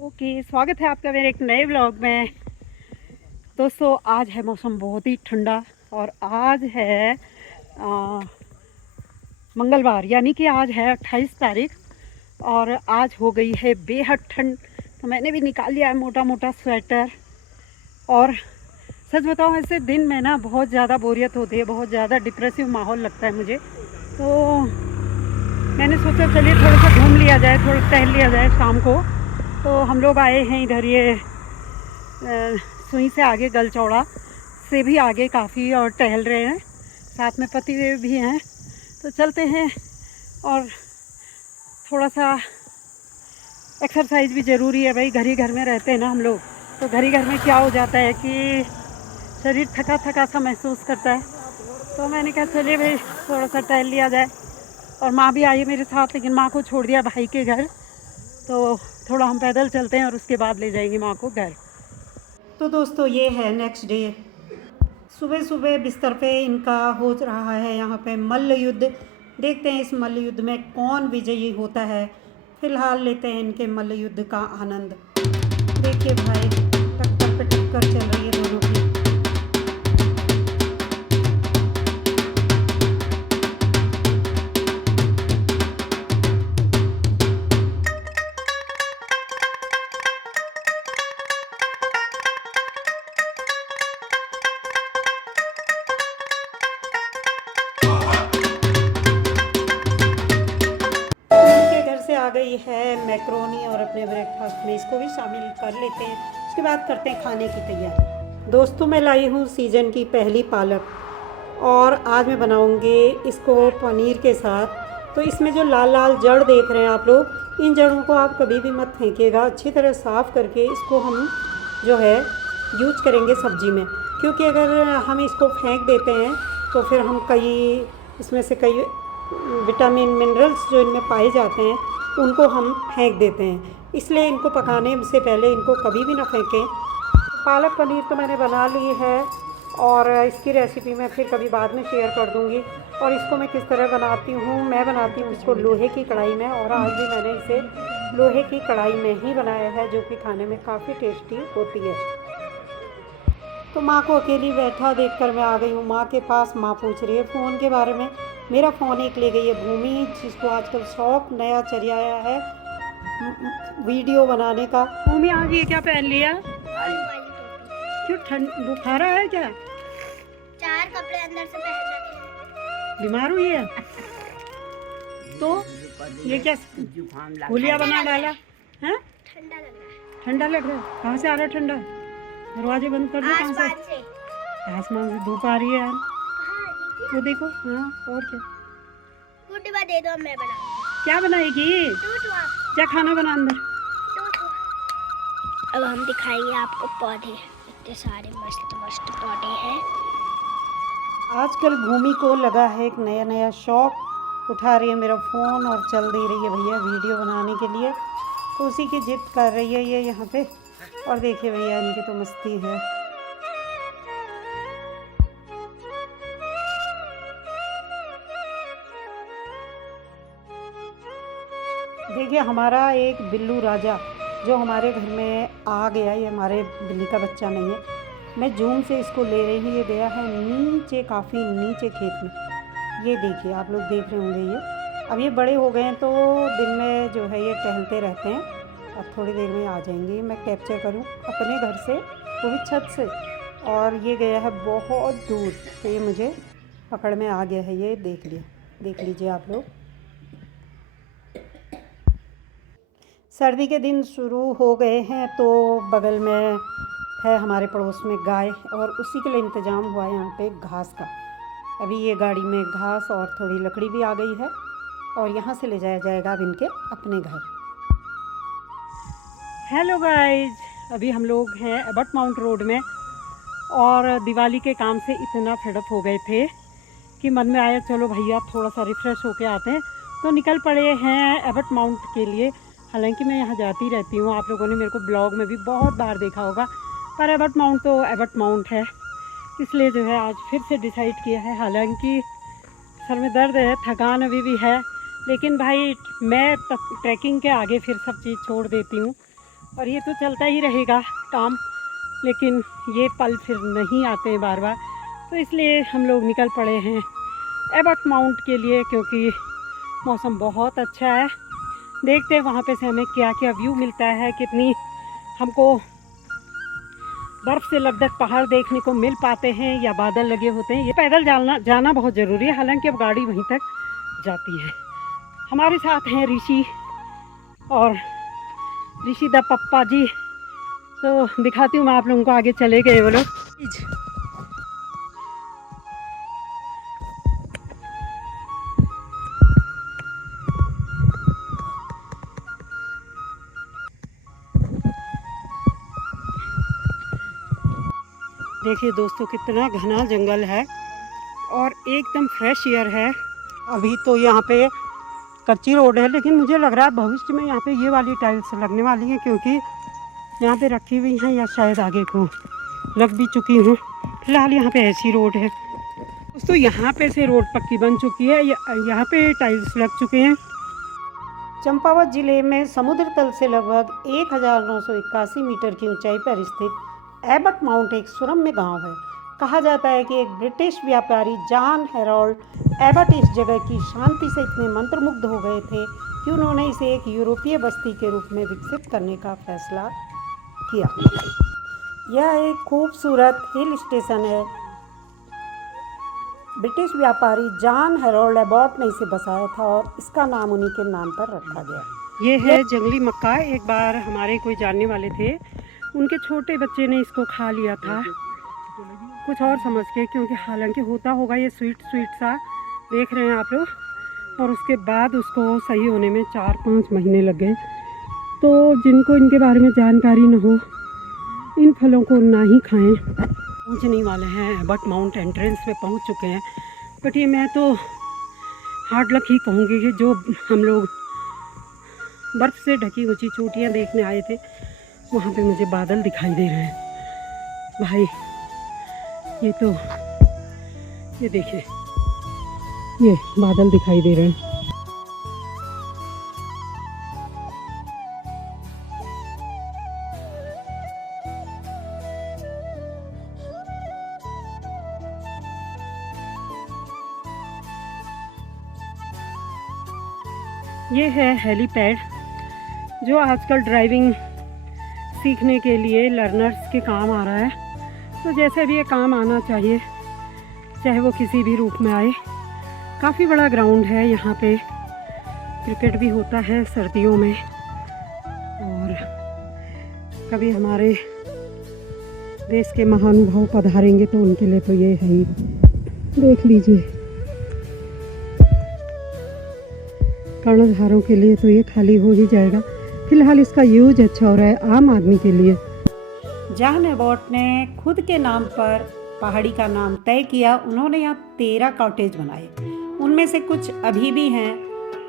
Okay, स्वागत है आपका मेरे एक नए व्लॉग में। दोस्तों, आज है मौसम बहुत ही ठंडा और आज है मंगलवार, यानी कि आज है 28 तारीख और आज हो गई है बेहद ठंड। तो मैंने भी निकाल लिया है मोटा मोटा स्वेटर। और सच बताऊँ, ऐसे दिन में ना बहुत ज़्यादा बोरियत होती है, बहुत ज़्यादा डिप्रेसिव माहौल लगता है मुझे। तो मैंने सोचा चलिए थोड़ा सा घूम लिया जाए, थोड़ा टहल लिया जाए शाम को। तो हम लोग आए हैं इधर, ये सुई से आगे गलचौड़ा से भी आगे काफ़ी, और टहल रहे हैं। साथ में पतिदेव भी हैं, तो चलते हैं। और थोड़ा सा एक्सरसाइज भी ज़रूरी है भाई, घर ही घर में रहते हैं ना हम लोग। तो घर ही घर में क्या हो जाता है कि शरीर थका थका सा महसूस करता है। तो मैंने कहा चलिए भाई थोड़ा सा टहल लिया जाए। और माँ भी आई है मेरे साथ, लेकिन माँ को छोड़ दिया भाई के घर। तो थोड़ा हम पैदल चलते हैं और उसके बाद ले जाएंगे माँ को घर। तो दोस्तों, ये है नेक्स्ट डे। सुबह सुबह बिस्तर पे इनका हो रहा है यहाँ पे मल्ल युद्ध। देखते हैं इस मल्ल युद्ध में कौन विजयी होता है। फिलहाल लेते हैं इनके मल्ल युद्ध का आनंद। देखिए भाई, टक्कर पे टक्कर चल रही है दोनों की। आ गई है मैक्रोनी और अपने ब्रेकफास्ट में इसको भी शामिल कर लेते हैं। उसके बाद करते हैं खाने की तैयारी। दोस्तों, मैं लाई हूँ सीज़न की पहली पालक और आज मैं बनाऊँगी इसको पनीर के साथ। तो इसमें जो लाल लाल जड़ देख रहे हैं आप लोग, इन जड़ों को आप कभी भी मत फेंकिएगा। अच्छी तरह साफ़ करके इसको हम जो है यूज करेंगे सब्जी में, क्योंकि अगर हम इसको फेंक देते हैं तो फिर हम इसमें से कई विटामिन मिनरल्स जो इनमें पाए जाते हैं उनको हम फेंक देते हैं। इसलिए इनको पकाने से पहले इनको कभी भी ना फेंकें। पालक पनीर तो मैंने बना ली है और इसकी रेसिपी मैं फिर कभी बाद में शेयर कर दूंगी। और इसको मैं किस तरह बनाती हूँ, मैं बनाती हूँ इसको लोहे की कढ़ाई में, और आज भी मैंने इसे लोहे की कढ़ाई में ही बनाया है, जो कि खाने में काफ़ी टेस्टी होती है। तो माँ को अकेली बैठा देखकर मैं आ गई हूँ माँ के पास। माँ पूछ रही है फ़ोन के बारे में। मेरा फ़ोन एक ले गई है भूमि, जिसको आजकल शौक नया चढ़ आया है वीडियो बनाने का। भूमि आज ये क्या पहन लिया? क्यों, ठंड बुखार है क्या? 4 कपड़े अंदर से पहन रखे। बीमार हुई है? तो ये क्या हुलिया बना डाला है? ठंडा लग रहा है। ठंडा लग रहा है? कहाँ से आ रहा है ठंडा? दरवाजे बंद कर दो। कहाँ से? आसमान से धूप आ रही है यार। वो देखो। हाँ, और क्या? गुड्डा दे दो, मैं बनाऊंगी। क्या बनाएगी? क्या खाना बना अंदर? अब हम दिखाएंगे आपको पौधे। इतने सारे मस्त मस्त पौधे हैं। आजकल भूमि को लगा है एक नया नया शौक। उठा रही है मेरा फ़ोन और चल दे रही है भैया वीडियो बनाने के लिए। तो उसी की जिद कर रही है ये यहाँ पे। और देखिए भैया, इनकी तो मस्ती है। देखिए, हमारा एक बिल्लू राजा जो हमारे घर में आ गया, ये हमारे बिल्ली का बच्चा नहीं है। मैं जूम से इसको ले रही हूँ। ये गया है नीचे, काफ़ी नीचे खेत में। ये देखिए, आप लोग देख रहे होंगे। ये अब ये बड़े हो गए हैं तो दिन में जो है ये टहलते रहते हैं। अब थोड़ी देर में आ जाएंगे। मैं कैप्चर करूँ अपने घर से, वो भी छत से। और ये गया है बहुत दूर, तो ये मुझे पकड़ में आ गया है। ये देख लीजिए आप लोग। सर्दी के दिन शुरू हो गए हैं, तो बगल में है हमारे पड़ोस में गाय, और उसी के लिए इंतज़ाम हुआ है यहाँ पे घास का। अभी ये गाड़ी में घास और थोड़ी लकड़ी भी आ गई है, और यहाँ से ले जाया जाएगा अब इनके अपने घर। हेलो गाइज, अभी हम लोग हैं एबट माउंट रोड में, और दिवाली के काम से इतना फेडअप हो गए थे कि मन में आया चलो भैया थोड़ा सा रिफ़्रेश होके आते हैं। तो निकल पड़े हैं एबट माउंट के लिए। हालांकि मैं यहाँ जाती रहती हूँ, आप लोगों ने मेरे को ब्लॉग में भी बहुत बार देखा होगा, पर एबट माउंट तो एबट माउंट है, इसलिए जो है आज फिर से डिसाइड किया है। हालांकि सर में दर्द है, थकान अभी भी है, लेकिन भाई मैं ट्रैकिंग के आगे फिर सब चीज़ छोड़ देती हूँ, और ये तो चलता ही रहेगा काम, लेकिन ये पल फिर नहीं आते हैं बार बार, तो इसलिए हम लोग निकल पड़े हैं एबट माउंट के लिए, क्योंकि मौसम बहुत अच्छा है। देखते हैं वहाँ पे से हमें क्या क्या व्यू मिलता है, कितनी हमको बर्फ़ से लकदक पहाड़ देखने को मिल पाते हैं या बादल लगे होते हैं। ये पैदल जाना बहुत ज़रूरी है, हालांकि अब गाड़ी वहीं तक जाती है। हमारे साथ हैं ऋषि और ऋषि द पप्पा जी, तो दिखाती हूँ मैं आप लोगों को, आगे चले गए वो लोग। देखिए दोस्तों, कितना घना जंगल है और एकदम फ्रेश एयर है। अभी तो यहाँ पे कच्ची रोड है, लेकिन मुझे लग रहा है भविष्य में यहाँ पे ये वाली टाइल्स लगने वाली हैं, क्योंकि यहाँ पे रखी हुई हैं या शायद आगे को लग भी चुकी हूँ। फिलहाल यहाँ पे ऐसी रोड है दोस्तों, यहाँ पे से रोड पक्की बन चुकी है, यहाँ पे टाइल्स लग चुके हैं। चंपावत जिले में समुद्र तल से लगभग 1981 मीटर की ऊंचाई पर स्थित एबट माउंट एक सुरम्य गांव है। कहा जाता है कि एक ब्रिटिश व्यापारी जॉन हेरोल्ड एबट इस जगह की शांति से इतने मंत्रमुग्ध हो गए थे कि उन्होंने इसे एक यूरोपीय बस्ती के रूप में विकसित करने का फैसला किया। यह एक खूबसूरत हिल स्टेशन है। ब्रिटिश व्यापारी जॉन हेरोल्ड एबट ने इसे बसाया था और इसका नाम उन्हीं के नाम पर रखा गया। ये है जंगली मक्का। एक बार हमारे कोई जानने वाले थे, उनके छोटे बच्चे ने इसको खा लिया था कुछ और समझ के, क्योंकि हालांकि होता होगा ये स्वीट सा, देख रहे हैं आप लोग, और उसके बाद उसको सही होने में 4-5 महीने लग गए। तो जिनको इनके बारे में जानकारी न हो, इन फलों को ना ही खाएं। पहुंचने वाले हैं एबट माउंट, एंट्रेंस पे पहुंच चुके हैं। बट ये मैं तो हार्ड लक ही कहूँगी कि जो हम लोग बर्फ़ से ढकी ऊँची चोटियाँ देखने आए थे, वहाँ पे मुझे बादल दिखाई दे रहे हैं भाई। ये देखिए, ये बादल दिखाई दे रहे हैं। ये है हेलीपैड, जो आजकल ड्राइविंग सीखने के लिए लर्नर्स के काम आ रहा है। तो जैसे भी ये काम आना चाहिए, चाहे वो किसी भी रूप में आए। काफ़ी बड़ा ग्राउंड है यहाँ पे, क्रिकेट भी होता है सर्दियों में, और कभी हमारे देश के महानुभाव पधारेंगे तो उनके लिए तो ये है ही। देख लीजिए, कर्णधारों के लिए तो ये खाली हो ही जाएगा। फिलहाल इसका यूज अच्छा हो रहा है आम आदमी के लिए। जॉन एबट ने खुद के नाम पर पहाड़ी का नाम तय किया। उन्होंने यहाँ 13 कॉटेज बनाए, उनमें से कुछ अभी भी हैं।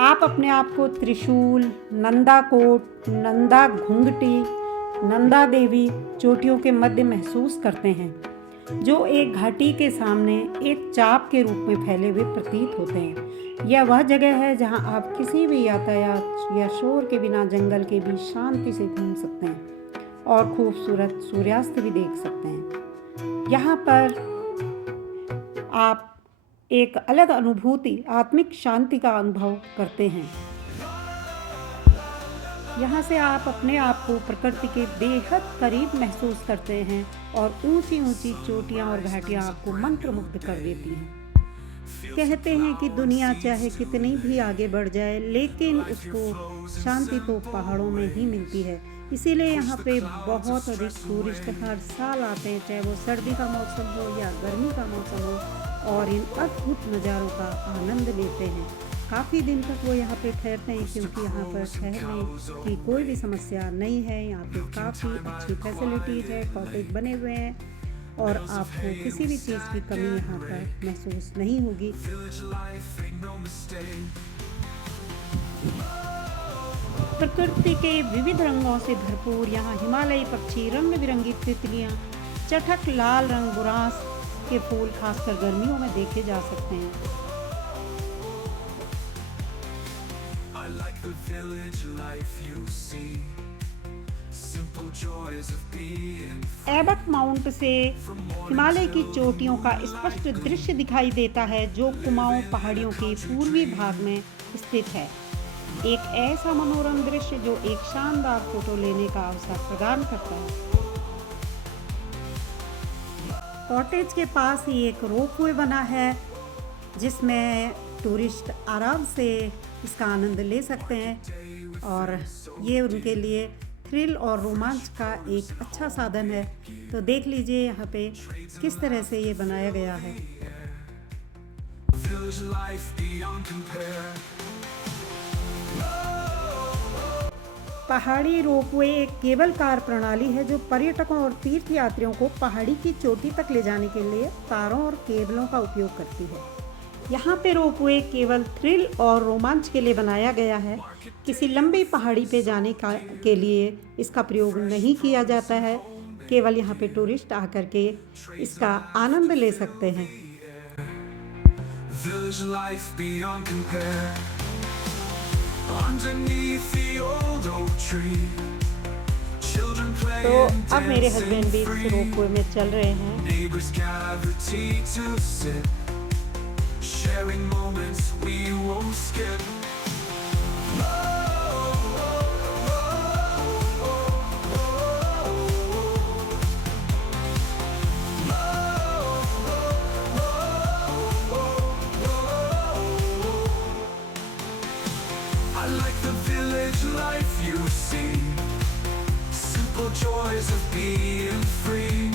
आप अपने आप को त्रिशूल, नंदा कोट, नंदा घुंघटी, नंदा देवी चोटियों के मध्य महसूस करते हैं, जो एक घाटी के सामने एक चाप के रूप में फैले हुए प्रतीत होते हैं। यह वह जगह है जहां आप किसी भी यातायात या शोर के बिना जंगल के बीच शांति से घूम सकते हैं और खूबसूरत सूर्यास्त भी देख सकते हैं। यहाँ पर आप एक अलग अनुभूति, आत्मिक शांति का अनुभव करते हैं। यहाँ से आप अपने आप को प्रकृति के बेहद करीब महसूस करते हैं और ऊंची ऊंची चोटियाँ और घाटियाँ आपको मंत्रमुग्ध कर देती हैं। कहते हैं कि दुनिया चाहे कितनी भी आगे बढ़ जाए, लेकिन उसको शांति तो पहाड़ों में ही मिलती है। इसीलिए यहाँ पे बहुत अधिक टूरिस्ट हर साल आते हैं, चाहे वो सर्दी का मौसम हो या गर्मी का मौसम हो, और इन अद्भुत नज़ारों का आनंद लेते हैं। काफ़ी दिन तक वो यहाँ पे ठहरते हैं, क्योंकि यहाँ पर ठहरने की कोई भी समस्या नहीं है। यहाँ पे काफ़ी अच्छी फैसिलिटीज़ है, कॉटेज बने हुए हैं और आपको किसी भी चीज़ की कमी यहाँ पर महसूस नहीं होगी। प्रकृति के विविध रंगों से भरपूर यहाँ हिमालयी पक्षी, रंग बिरंगी तितलियाँ, चटक लाल रंग बुरांस के फूल खासकर गर्मियों में देखे जा सकते हैं। village life you see, simple joys of being Abbott mount से हिमालय की चोटियों का स्पष्ट दृश्य दिखाई देता है जो कुमाऊं पहाड़ियों के पूर्वी भाग में स्थित है। एक ऐसा मनोरम दृश्य जो एक शानदार फोटो लेने का अवसर प्रदान करता है। कॉटेज के पास ही एक रोपवे बना है जिसमें टूरिस्ट आराम से इसका आनंद ले सकते हैं और ये उनके लिए थ्रिल और रोमांच का एक अच्छा साधन है। तो देख लीजिए यहाँ पे किस तरह से ये बनाया गया है। village life beyond compare. पहाड़ी रोपवे एक केबल कार प्रणाली है जो पर्यटकों और तीर्थयात्रियों को पहाड़ी की चोटी तक ले जाने के लिए तारों और केबलों का उपयोग करती है। यहाँ पे रोपवे केवल थ्रिल और रोमांच के लिए बनाया गया है। किसी लंबी पहाड़ी पे जाने के लिए इसका प्रयोग नहीं किया जाता है। केवल यहाँ पे टूरिस्ट आकर के इसका आनंद ले सकते हैं। Village life beyond compare. Underneath the old oak tree, children play तो and अब मेरे dance हस्बैंड भी इस free. रोपवे में चल रहे हैं। Neighbors gather tea to sip, sharing moments we won't skip. I like the village life you see, simple joys of being free.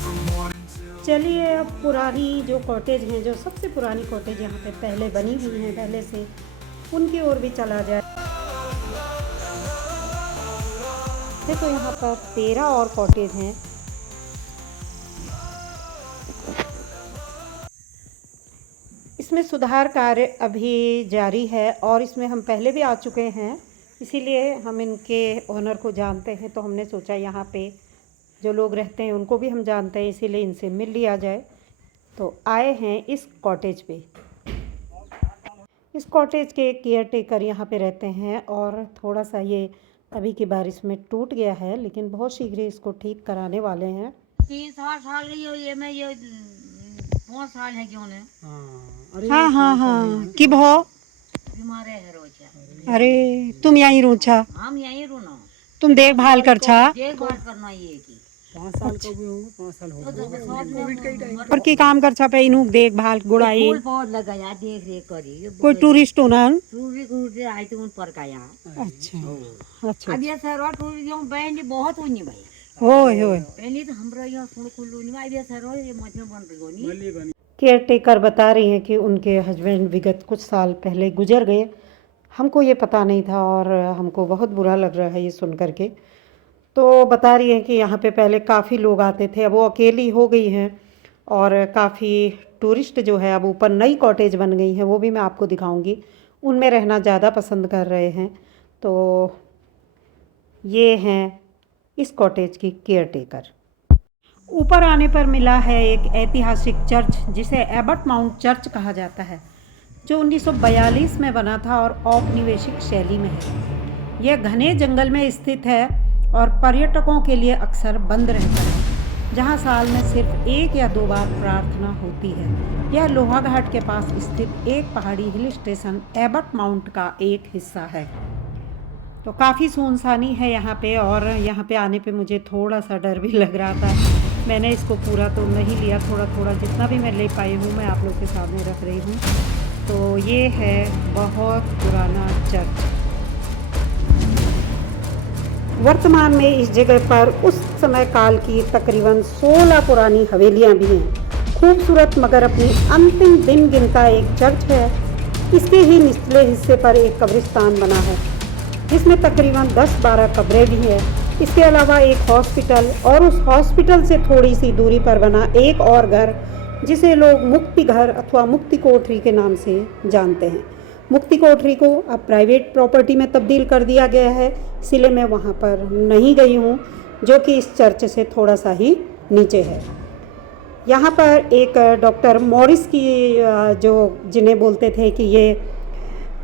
From morning till चलिए अब पुरानी जो कॉटेज हैं, जो सबसे पुरानी कॉटेज यहाँ पे पहले बनी हुई हैं पहले से, उनकी ओर भी चला जाए। देखो यहाँ पर 13 और कॉटेज हैं। इसमें सुधार कार्य अभी जारी है और इसमें हम पहले भी आ चुके हैं, इसीलिए हम इनके ओनर को जानते हैं। तो हमने सोचा यहाँ पे जो लोग रहते हैं उनको भी हम जानते हैं, इसीलिए इनसे मिल लिया जाए। तो आए हैं इस कॉटेज पे। इस कॉटेज के केयर टेकर यहाँ पे रहते हैं और थोड़ा सा ये अभी की बारिश में टूट गया है, लेकिन बहुत शीघ्र इसको ठीक कराने वाले हैं। 3-4 साल रही हो ये मैं ये 5 साल है क्यों ने हाँ हाँ हाँ कि भो बीमार है रोज। अरे तुम यहीं रूछा, हम यहीं रुना तुम देखभाल कर छा देखभाल करना ये की 5 साल को भी हूँ, 5 साल हो गए। कोविड के टाइम पर की काम कर छा पे इनू देखभाल गुड़ाई फूल पौध लगाया देख रेख करी कोई टूरिस्ट होना। टूरिस्ट आए थे उन पर का यहाँ। अच्छा अच्छा अब ये सर टूरिस्ट यहाँ बैंड बहुत हुई भाई होय होय। पहले तो हमरा यहाँ सुन खुल्लू नहीं अब ये सर ये मत में बन रही हो नहीं। केयर टेकर बता रही हैं कि उनके हस्बैंड विगत कुछ साल पहले गुजर गए। हमको ये पता नहीं था और हमको बहुत बुरा लग रहा है ये सुन करके। तो बता रही हैं कि यहाँ पे पहले काफ़ी लोग आते थे, अब वो अकेली हो गई हैं और काफ़ी टूरिस्ट जो है अब ऊपर नई कॉटेज बन गई हैं, वो भी मैं आपको दिखाऊंगी। उनमें रहना ज़्यादा पसंद कर रहे हैं। तो ये हैं इस कॉटेज की केयर टेकर। ऊपर आने पर मिला है एक ऐतिहासिक चर्च जिसे एबट माउंट चर्च कहा जाता है, जो 1942 में बना था और औपनिवेशिक शैली में है। यह घने जंगल में स्थित है और पर्यटकों के लिए अक्सर बंद रहता है, जहां साल में सिर्फ 1 या 2 बार प्रार्थना होती है। यह लोहाघाट के पास स्थित एक पहाड़ी हिल स्टेशन एबट माउंट का एक हिस्सा है। तो काफ़ी सुनसानी है यहाँ पे और यहाँ पे आने पे मुझे थोड़ा सा डर भी लग रहा था। मैंने इसको पूरा तो नहीं लिया, थोड़ा थोड़ा जितना भी मैं ले पाई हूँ मैं आप लोग के सामने रख रही हूँ। तो ये है बहुत पुराना चर्च। वर्तमान में इस जगह पर उस समय काल की तकरीबन 16 पुरानी हवेलियाँ भी हैं। खूबसूरत मगर अपनी अंतिम दिन गिनता एक चर्च है। इसके ही निचले हिस्से पर एक कब्रिस्तान बना है जिसमें तकरीबन 10-12 कब्रें भी हैं। इसके अलावा एक हॉस्पिटल और उस हॉस्पिटल से थोड़ी सी दूरी पर बना एक और घर जिसे लोग मुक्ति घर अथवा मुक्ति कोठरी के नाम से जानते हैं। मुक्ति कोठरी को अब प्राइवेट प्रॉपर्टी में तब्दील कर दिया गया है, इसलिए मैं वहाँ पर नहीं गई हूँ, जो कि इस चर्च से थोड़ा सा ही नीचे है। यहाँ पर एक डॉक्टर मॉरिस की जो जिन्हें बोलते थे कि ये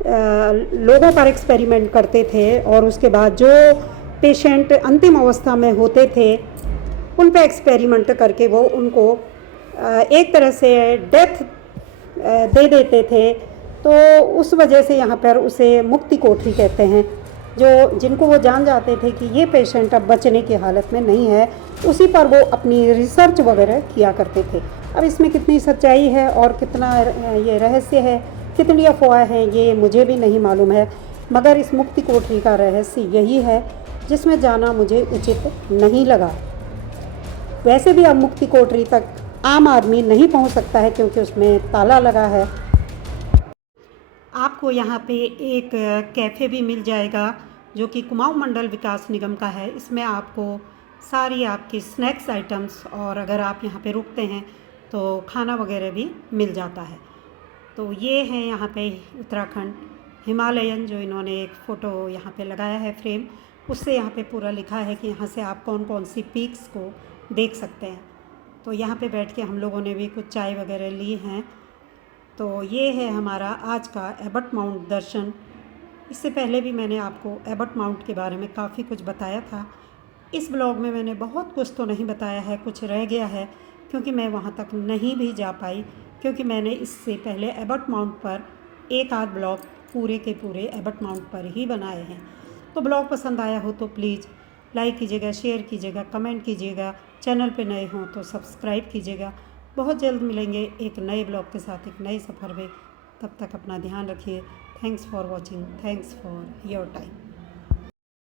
लोगों पर एक्सपेरिमेंट करते थे और उसके बाद जो पेशेंट अंतिम अवस्था में होते थे उन पे एक्सपेरिमेंट करके वो उनको एक तरह से डेथ दे देते थे। तो उस वजह से यहाँ पर उसे मुक्ति कोठरी कहते हैं। जो जिनको वो जान जाते थे कि ये पेशेंट अब बचने की हालत में नहीं है, उसी पर वो अपनी रिसर्च वगैरह किया करते थे। अब इसमें कितनी सच्चाई है और कितना ये रहस्य है, कितनी अफवाह हैं, ये मुझे भी नहीं मालूम है, मगर इस मुक्ति कोठरी का रहस्य यही है जिसमें जाना मुझे उचित नहीं लगा। वैसे भी अब मुक्ति कोठरी तक आम आदमी नहीं पहुंच सकता है क्योंकि उसमें ताला लगा है। आपको यहाँ पे एक कैफ़े भी मिल जाएगा जो कि कुमाऊं मंडल विकास निगम का है। इसमें आपको सारी आपकी स्नैक्स आइटम्स और अगर आप यहाँ पे रुकते हैं तो खाना वगैरह भी मिल जाता है। तो ये है यहाँ पे उत्तराखंड हिमालयन, जो इन्होंने एक फ़ोटो यहाँ पे लगाया है फ्रेम, उससे यहाँ पे पूरा लिखा है कि यहाँ से आप कौन कौन सी पीक्स को देख सकते हैं। तो यहाँ पे बैठ के हम लोगों ने भी कुछ चाय वगैरह ली हैं। तो ये है हमारा आज का एबट माउंट दर्शन। इससे पहले भी मैंने आपको एबट माउंट के बारे में काफ़ी कुछ बताया था। इस ब्लॉग में मैंने बहुत कुछ तो नहीं बताया है, कुछ रह गया है क्योंकि मैं वहाँ तक नहीं भी जा पाई, क्योंकि मैंने इससे पहले एबट माउंट पर एक आध ब्लॉग पूरे के पूरे एबट माउंट पर ही बनाए हैं। तो ब्लॉग पसंद आया हो तो प्लीज़ लाइक कीजिएगा, शेयर कीजिएगा, कमेंट कीजिएगा। चैनल पे नए हों तो सब्सक्राइब कीजिएगा। बहुत जल्द मिलेंगे एक नए ब्लॉग के साथ, एक नए सफ़र में। तब तक अपना ध्यान रखिए। Thanks for watching, thanks for your time.